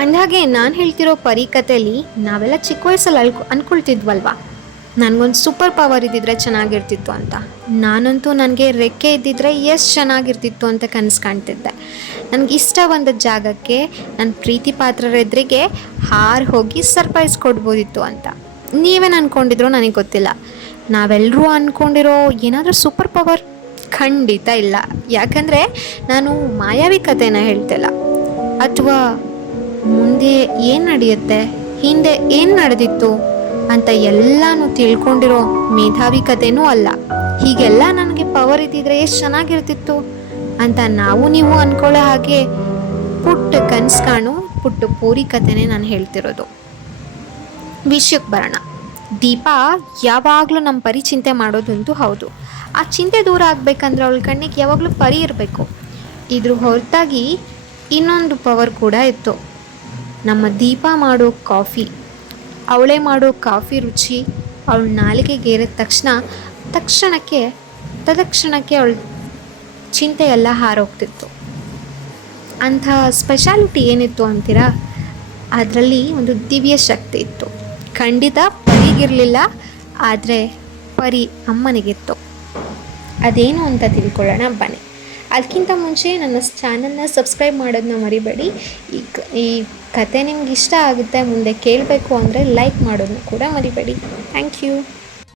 ಅಂದಹಾಗೆ ನಾನು ಹೇಳ್ತಿರೋ ಪರಿ ಕಥೆಯಲ್ಲಿ ನಾವೆಲ್ಲ ಚಿಕ್ಕ ವಯಸ್ಸಲ್ಲಿ ಅನ್ಕೊಳ್ತಿದ್ವಲ್ವಾ, ನನಗೊಂದು ಸೂಪರ್ ಪವರ್ ಇದ್ದಿದ್ರೆ ಚೆನ್ನಾಗಿರ್ತಿತ್ತು ಅಂತ. ನಾನಂತೂ ನನಗೆ ರೆಕ್ಕೆ ಇದ್ದಿದ್ರೆ ಎಷ್ಟು ಚೆನ್ನಾಗಿರ್ತಿತ್ತು ಅಂತ ಕನಸು ಕಾಣ್ತಿದ್ದೆ. ನನಗೆ ಇಷ್ಟ ಬಂದ ಜಾಗಕ್ಕೆ ನನ್ನ ಪ್ರೀತಿ ಪಾತ್ರರ ಎದುರಿಗೆ ಹಾರಿ ಹೋಗಿ ಸರ್ಪ್ರೈಸ್ ಕೊಡ್ಬೋದಿತ್ತು ಅಂತ. ನೀವೇನು ಅಂದ್ಕೊಂಡಿದ್ರೋ ನನಗೆ ಗೊತ್ತಿಲ್ಲ. ನಾವೆಲ್ಲರೂ ಅಂದ್ಕೊಂಡಿರೋ ಏನಾದರೂ ಸೂಪರ್ ಪವರ್ ಖಂಡಿತ ಇಲ್ಲ. ಯಾಕಂದರೆ ನಾನು ಮಾಯಾವಿ ಕಥೆನ ಹೇಳ್ತಿಲ್ಲ, ಅಥವಾ ಮುಂದೆ ಏನು ನಡೆಯುತ್ತೆ, ಹಿಂದೆ ಏನು ನಡೆದಿತ್ತು ಅಂತ ಎಲ್ಲನೂ ತಿಳ್ಕೊಂಡಿರೋ ಮೇಧಾವಿ ಕಥೆನೂ ಅಲ್ಲ. ಹೀಗೆಲ್ಲ ನನಗೆ ಪವರ್ ಇದ್ದಿದ್ರೆ ಎಷ್ಟು ಚೆನ್ನಾಗಿರ್ತಿತ್ತು ಅಂತ ನಾವು ನೀವು ಅಂದ್ಕೊಳ್ಳೋ ಹಾಗೆ ಪುಟ್ಟ ಕನಸು ಕಾಣು ಪುಟ್ಟ ಪೂರಿ ಕಥೆನೇ ನಾನು ಹೇಳ್ತಿರೋದು. ವಿಷಯಕ್ಕೆ ಬರೋಣ. ದೀಪಾ ಯಾವಾಗಲೂ ನಮ್ಮ ಪರಿ ಚಿಂತೆ ಮಾಡೋದಂತೂ ಹೌದು. ಆ ಚಿಂತೆ ದೂರ ಆಗಬೇಕಂದ್ರೆ ಅವಳ ಕಣ್ಣಿಗೆ ಯಾವಾಗಲೂ ಪರಿ ಇರಬೇಕು. ಇದ್ರ ಹೊರತಾಗಿ ಇನ್ನೊಂದು ಪವರ್ ಕೂಡ ಇತ್ತು. ನಮ್ಮ ದೀಪ ಮಾಡೋ ಕಾಫಿ, ಅವಳೇ ಮಾಡೋ ಕಾಫಿ ರುಚಿ ಅವಳ ನಾಲಿಗೆಗೇರಿದ ತಕ್ಷಣಕ್ಕೆ ಅವಳ ಚಿಂತೆ ಎಲ್ಲ ಹಾರೋಗ್ತಿತ್ತು. ಅಂಥ ಸ್ಪೆಷಾಲಿಟಿ ಏನಿತ್ತು ಅಂತೀರಾ? ಅದರಲ್ಲಿ ಒಂದು ದಿವ್ಯ ಶಕ್ತಿ ಇತ್ತು. ಖಂಡಿತ ಪರಿಗಿರಲಿಲ್ಲ, ಆದರೆ ಪರಿ ಅಮ್ಮನಿಗಿತ್ತು. ಅದೇನು ಅಂತ ತಿಳ್ಕೊಳ್ಳೋಣ ಬನ್ನಿ. ಅದಕ್ಕಿಂತ ಮುಂಚೆ ನನ್ನ ಚಾನಲ್ನ ಸಬ್ಸ್ಕ್ರೈಬ್ ಮಾಡೋದನ್ನ ಮರಿಬೇಡಿ. ಈ ಕತೆ ನಿಮ್ಗೆ ಇಷ್ಟ ಆಗುತ್ತೆ, ಮುಂದೆ ಕೇಳಬೇಕು ಅಂದರೆ ಲೈಕ್ ಮಾಡೋದನ್ನ ಕೂಡ ಮರಿಬೇಡಿ. Thank you.